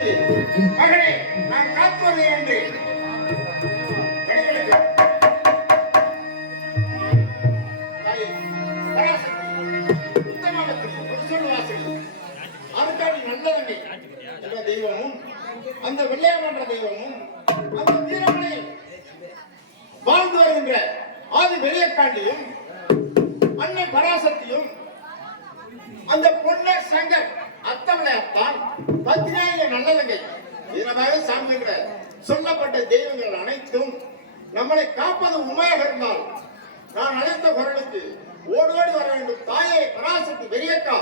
மகனே நான் காப்பது என்று. தெய்வமும் அந்த வெள்ளையமன்ற தெய்வமும் அந்த வீரமனையில் வாழ்ந்து வருகின்ற ஆதி பெரியக்காண்டியும் அன்னை பராசக்தியும் அந்த பொன்ன சங்கர் அத்தவளையத்தான் பத்தினாய நல்லதங்கை இதனமாக சாமிகிற சொல்லப்பட்ட தெய்வங்கள் அனைத்தும் நம்மளை காப்பது உண்மையாக இருந்தால் நான் அழைத்த குரலுக்கு ஓடோடி வர வேண்டும். தாயே பராசக்தி பெரியக்கா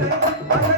தாயே பராசக்தி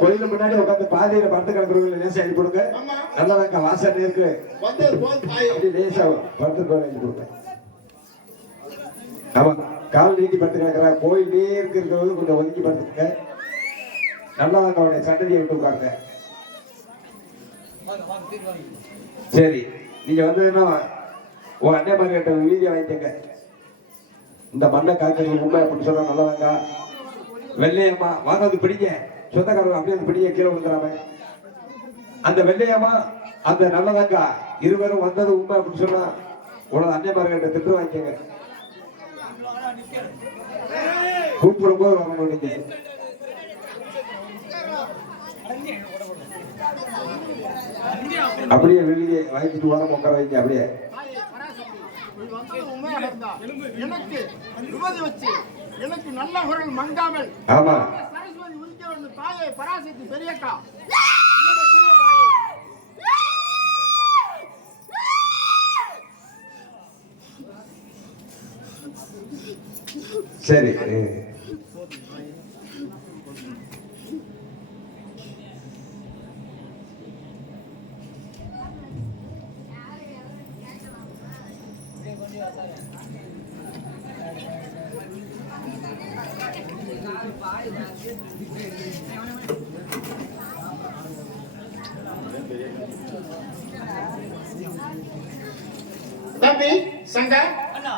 கோயிலுக்கு முன்னாடி உட்காந்து பாதையில படுத்து கிடக்குறவங்க லேசா எழுதி கொடுங்க ஆமா. நல்லதாங்க வாசல் இருக்கு அப்படி லேசா படுத்து போய் எழுதி கொடுங்க ஆமா கால் நீட்டி படுத்து கிடக்குறா. கோயில் நேருக்கு கொஞ்சம் ஒதுக்கி படுத்துங்க நல்லதாங்க அவருடைய சன்னதியை விட்டு உட்காருங்க. சரி நீங்க வந்து என்ன உன் அண்ணன் மாதிரி வீதியை வாங்கிக்கங்க. இந்த மண்ணை காய்ச்சல் உண்மை அப்படின்னு சொன்னா நல்லதாங்க வெள்ளையம்மா வாங்க வந்து பிடிங்க. சொந்தக்காரங்க அப்படியே அந்த பிடிங்க கீழே விழுந்துறாம. அந்த வெள்ளையம்மா அந்த நல்லதாங்க இருவரும் வந்தது உண்மை அப்படின்னு சொன்னா உனது அண்ணன் கிட்ட திட்டு வாங்கிக்கங்க. கூப்பிடும் போது வரணும் நீங்க அப்படியே வெளியே வாங்கிட்டு வர உட்கார வைங்க அப்படியே. எனக்கு எனக்கு நல்ல குரல் மங்காமல். ஆமா. சரஸ்வதி உதிக்க வேண்டும் தாயே பராசக்தி பெரியக்கா. சரி தம்பி சங்கர்? அண்ணா.